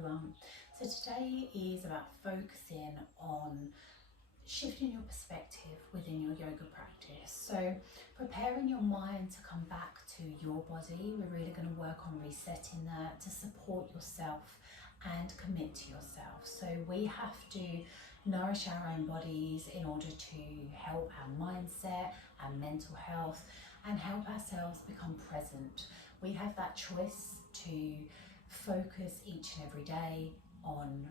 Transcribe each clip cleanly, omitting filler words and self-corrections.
everyone. So today is about focusing on shifting your perspective within your yoga practice. So preparing your mind to come back to your body. We're really going to work on resetting that to support yourself and commit to yourself. So we have to nourish our own bodies in order to help our mindset, our mental health, and help ourselves become present. We have that choice to focus each and every day on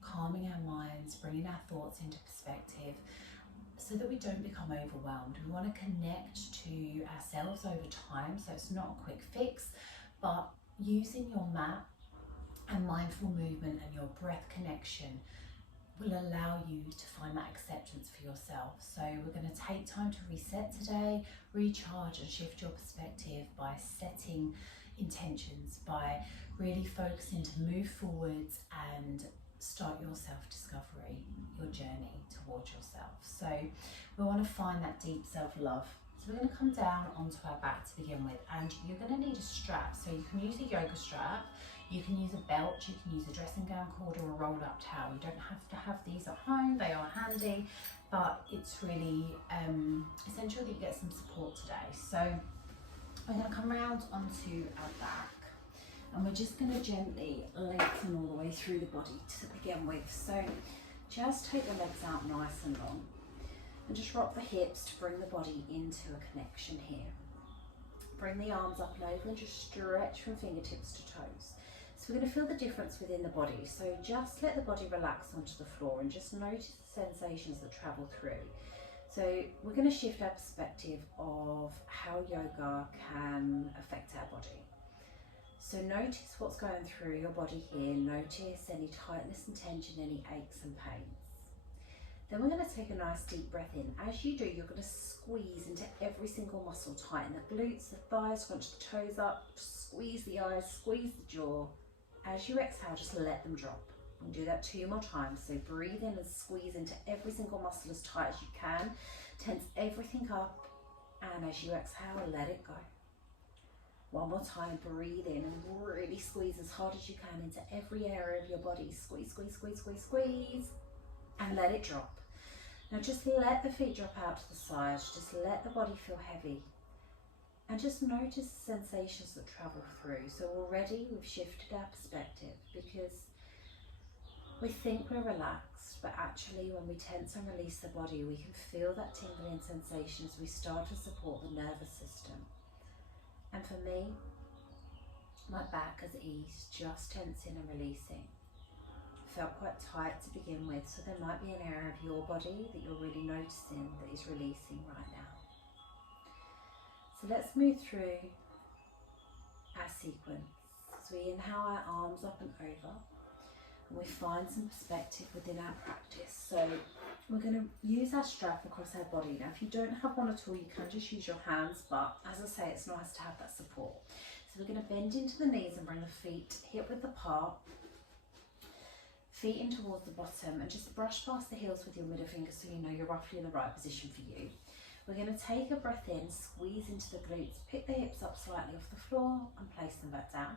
calming our minds, bringing our thoughts into perspective so that we don't become overwhelmed. We want to connect to ourselves over time, so it's not a quick fix, but using your mat and mindful movement and your breath connection will allow you to find that acceptance for yourself. So we're going to take time to reset today, recharge and shift your perspective by setting intentions, by really focusing to move forwards and start your self-discovery, your journey towards yourself. So we want to find that deep self-love. So we're going to come down onto our back to begin with, and you're going to need a strap. So you can use a yoga strap, you can use a belt, you can use a dressing gown cord or a rolled up towel. You don't have to have these at home, they are handy, but it's really essential that you get some support today. So we're going to come round onto our back, and we're just going to gently lengthen all the way through the body to begin with. So just take the legs out nice and long and just rock the hips to bring the body into a connection here. Bring the arms up and over and just stretch from fingertips to toes. So we're going to feel the difference within the body. So just let the body relax onto the floor and just notice the sensations that travel through. So we're going to shift our perspective of how yoga can affect our body. So notice what's going through your body here. Notice any tightness and tension, any aches and pains. Then we're going to take a nice deep breath in. As you do, you're going to squeeze into every single muscle. Tighten the glutes, the thighs, crunch the toes up, squeeze the eyes, squeeze the jaw. As you exhale, just let them drop. And do that 2 more times. So breathe in and squeeze into every single muscle as tight as you can. Tense everything up. And as you exhale, let it go. One more time, breathe in and really squeeze as hard as you can into every area of your body. Squeeze, squeeze, squeeze, squeeze, squeeze. And let it drop. Now just let the feet drop out to the sides. Just let the body feel heavy. And just notice the sensations that travel through. So already we've shifted our perspective, because we think we're relaxed, but actually when we tense and release the body, we can feel that tingling sensation as we start to support the nervous system. And for me, my back has eased, just tensing and releasing. Felt quite tight to begin with, so there might be an area of your body that you're really noticing that is releasing right now. So let's move through our sequence. So we inhale our arms up and over, and we find some perspective within our practice. So we're going to use our strap across our body. Now if you don't have one at all, you can just use your hands, but as I say, it's nice to have that support. So we're going to bend into the knees and bring the feet hip width apart, feet in towards the bottom, and just brush past the heels with your middle finger so you know you're roughly in the right position for you. We're going to take a breath in, squeeze into the glutes, pick the hips up slightly off the floor and place them back down.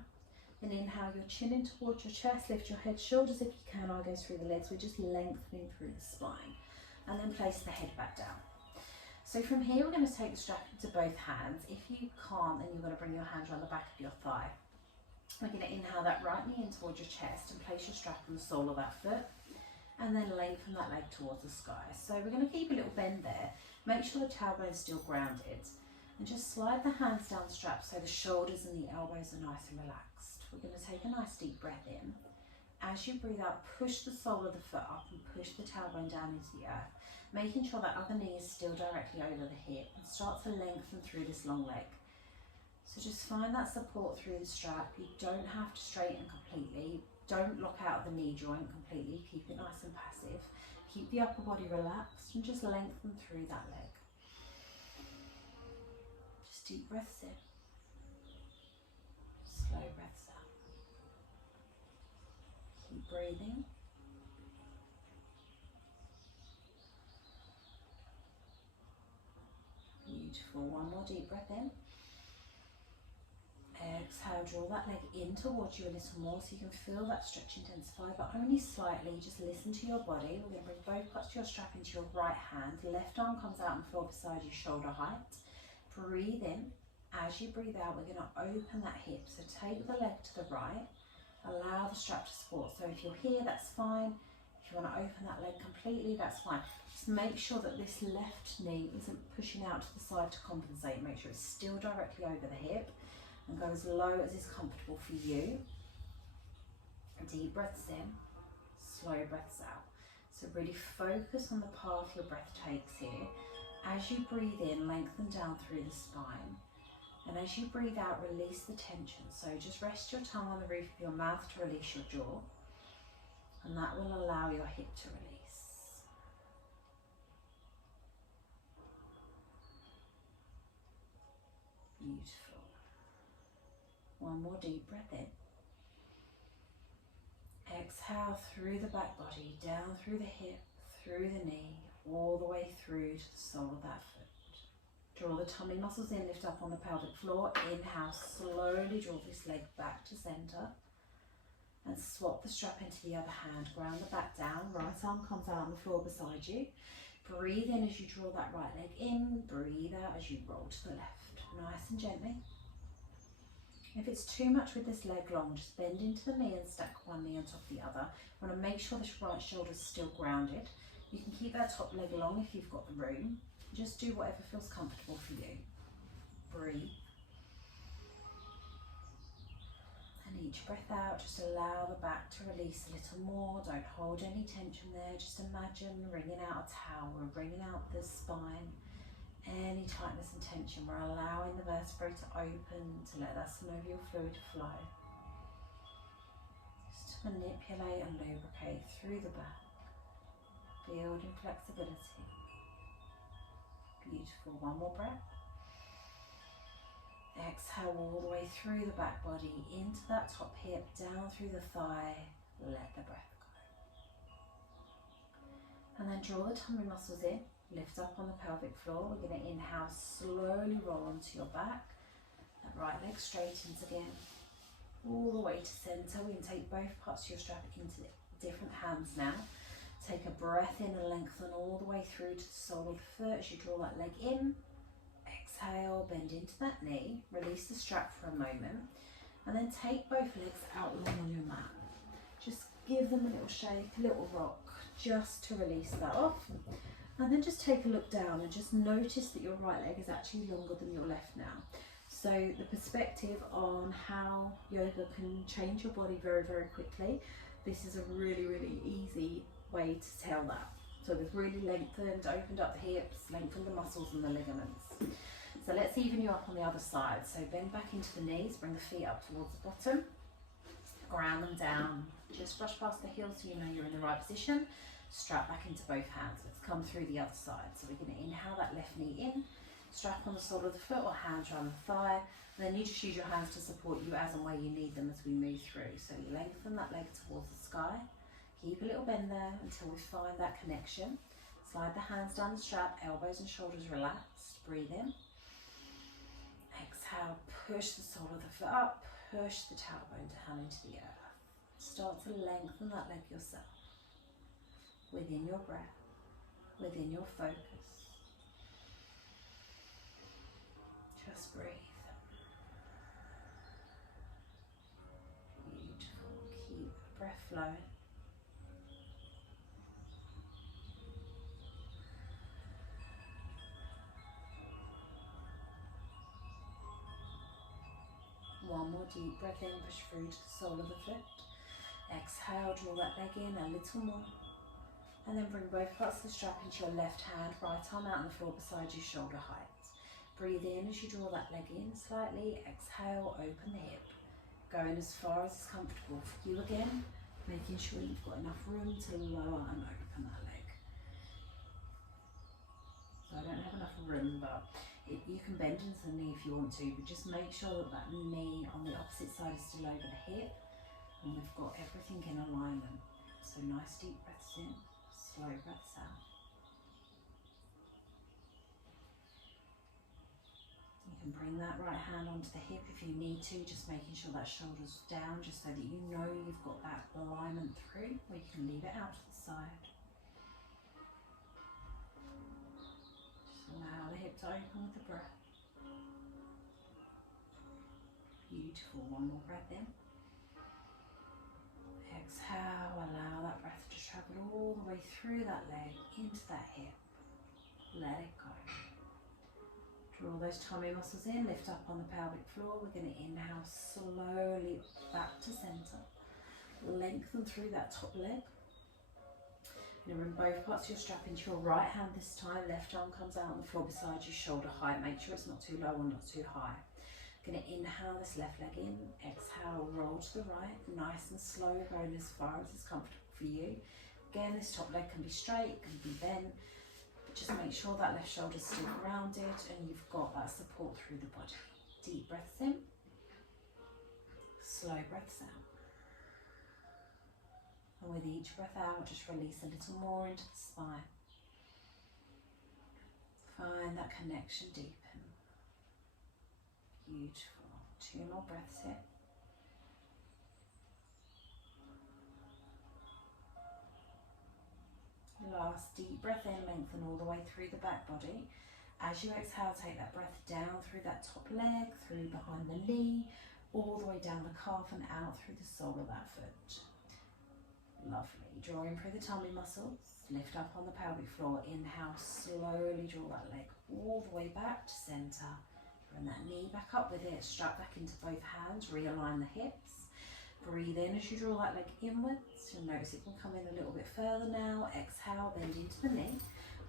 Then inhale your chin in towards your chest, lift your head, shoulders if you can, eyes through the legs. We're just lengthening through the spine. And then place the head back down. So from here, we're going to take the strap into both hands. If you can't, then you're going to bring your hand around the back of your thigh. We're going to inhale that right knee in towards your chest and place your strap on the sole of that foot. And then lengthen that leg towards the sky. So we're going to keep a little bend there. Make sure the tailbone's still grounded. And just slide the hands down the strap so the shoulders and the elbows are nice and relaxed. We're going to take a nice deep breath in. As you breathe out, push the sole of the foot up and push the tailbone down into the earth, making sure that other knee is still directly over the hip, and start to lengthen through this long leg. So just find that support through the strap. You don't have to straighten completely. Don't lock out the knee joint completely. Keep it nice and passive. Keep the upper body relaxed and just lengthen through that leg. Just deep breaths in. Slow breaths out. Keep breathing. Beautiful. One more deep breath in. Exhale, draw that leg in towards you a little more so you can feel that stretch intensify, but only slightly. Just listen to your body. We're going to bring both parts of your strap into your right hand. Left arm comes out on the floor beside you, shoulder height. Breathe in. As you breathe out, we're going to open that hip. So take the leg to the right. Allow the strap to support. So if you're here, that's fine. If you want to open that leg completely, that's fine. Just make sure that this left knee isn't pushing out to the side to compensate. Make sure it's still directly over the hip and go as low as is comfortable for you. Deep breaths in, slow breaths out. So really focus on the path your breath takes here. As you breathe in, lengthen down through the spine. And as you breathe out, release the tension. So just rest your tongue on the roof of your mouth to release your jaw. And that will allow your hip to release. Beautiful. One more deep breath in. Exhale through the back body, down through the hip, through the knee, all the way through to the sole of that foot. Draw the tummy muscles in, lift up on the pelvic floor. Inhale, slowly draw this leg back to center. And swap the strap into the other hand. Ground the back down. Right arm comes out on the floor beside you. Breathe in as you draw that right leg in. Breathe out as you roll to the left. Nice and gently. If it's too much with this leg long, just bend into the knee and stack one knee on top of the other. You want to make sure this right shoulder is still grounded. You can keep that top leg long if you've got the room. Just do whatever feels comfortable for you. Breathe. And each breath out, just allow the back to release a little more. Don't hold any tension there. Just imagine wringing out a towel or wringing out the spine. Any tightness and tension, we're allowing the vertebrae to open, to let that synovial fluid flow. Just to manipulate and lubricate through the back, building flexibility. Beautiful. One more breath. Exhale all the way through the back body, into that top hip, down through the thigh. Let the breath go. And then draw the tummy muscles in. Lift up on the pelvic floor. We're going to inhale, slowly roll onto your back. That right leg straightens again. All the way to center. We can take both parts of your strap into different hands now. Take a breath in and lengthen all the way through to the sole of the foot as you draw that leg in. Exhale, bend into that knee. Release the strap for a moment. And then take both legs out long on your mat. Just give them a little shake, a little rock, just to release that off. And then just take a look down and just notice that your right leg is actually longer than your left now. So the perspective on how yoga can change your body very, very quickly, this is a really, really easy way to tell that. So we've really lengthened, opened up the hips, lengthened the muscles and the ligaments. So let's even you up on the other side. So bend back into the knees, bring the feet up towards the bottom, ground them down, just brush past the heels so you know you're in the right position. Strap back into both hands. Let's come through the other side. So we're going to inhale that left knee in, strap on the sole of the foot or hands around the thigh, and then you just use your hands to support you as and where you need them as we move through. So you lengthen that leg towards the sky. Keep a little bend there until we find that connection. Slide the hands down the strap, elbows and shoulders relaxed. Breathe in. Exhale, push the sole of the foot up, push the tailbone down into the earth. Start to lengthen that leg yourself. Within your breath, within your focus. Just breathe. Beautiful. Keep the breath flowing. One more deep breath in, push through to the sole of the foot. Exhale, draw that leg in a little more. And then bring both parts of the strap into your left hand, right arm out on the floor beside you, shoulder height. Breathe in as you draw that leg in slightly. Exhale, open the hip. Going as far as is comfortable for you again, making sure you've got enough room to lower and open that leg. So I don't have enough room, but you can bend into the knee if you want to, but just make sure that that knee on the opposite side is still over the hip, and we've got everything in alignment. So nice deep breaths in. Slow breaths out. You You can bring that right hand onto the hip if you need to, just making sure that shoulder's down, just so that you know you've got that alignment through, or you can leave it out to the side. Just allow the hip to open with the breath. Beautiful, one more breath in. Exhale, allow that breath to travel all the way through that leg, into that hip. Let it go. Draw those tummy muscles in, lift up on the pelvic floor. We're going to inhale slowly back to centre. Lengthen through that top leg. You're in both parts of your strap into your right hand this time. Left arm comes out on the floor beside you, shoulder height. Make sure it's not too low or not too high. Going to inhale this left leg in, exhale, roll to the right, nice and slow, going as far as is comfortable for you. Again, this top leg can be straight, can be bent, but just make sure that left shoulder is still grounded and you've got that support through the body. Deep breaths in, slow breaths out. And with each breath out, just release a little more into the spine. Find that connection deepen. Beautiful. 2 more breaths here. Last deep breath in, lengthen all the way through the back body. As you exhale, take that breath down through that top leg, through behind the knee, all the way down the calf and out through the sole of that foot. Lovely. Draw in through the tummy muscles, lift up on the pelvic floor. Inhale, slowly draw that leg all the way back to centre. Bring that knee back up with it, strap back into both hands, realign the hips. Breathe in as you draw that leg inwards. You'll notice it can come in a little bit further now. Exhale, bend into the knee.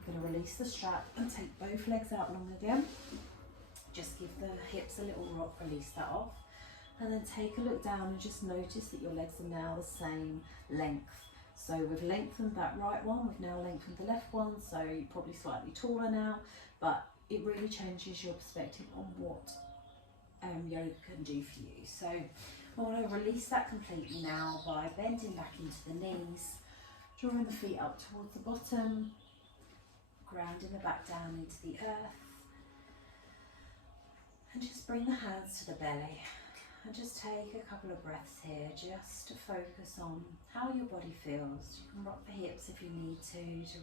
We're going to release the strap and take both legs out long again. Just give the hips a little rock, release that off. And then take a look down and just notice that your legs are now the same length. So we've lengthened that right one, we've now lengthened the left one, so you're probably slightly taller now, but it really changes your perspective on what yoga can do for you. So I want to release that completely now by bending back into the knees, drawing the feet up towards the bottom, grounding the back down into the earth, and just bring the hands to the belly. And just take a couple of breaths here, just to focus on how your body feels. You can rock the hips if you need to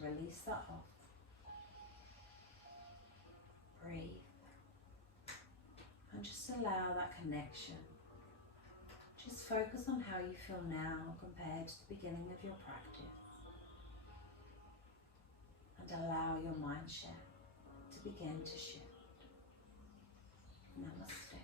release that off. Breathe. And just allow that connection. Just focus on how you feel now compared to the beginning of your practice. And allow your mind share to begin to shift. Namaste.